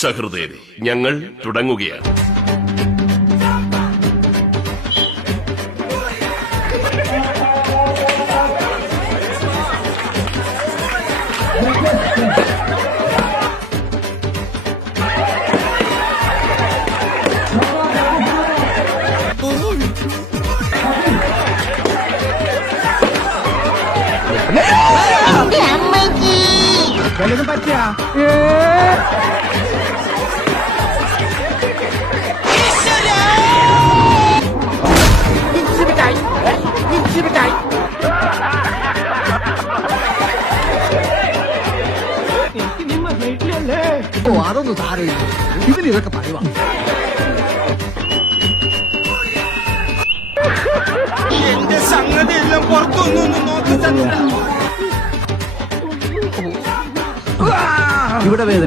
സഹൃദയരെ, ഞങ്ങൾ തുടങ്ങുകയാണ്. വല്ലതും പറ്റിയാ ഓ അതൊന്നും സാരമില്ല, ഇവനിതൊക്കെ പറയുവാ. എന്റെ സംഗതി എല്ലാം പുറത്തൊന്നും നോക്കി ഇവിടെ വേദന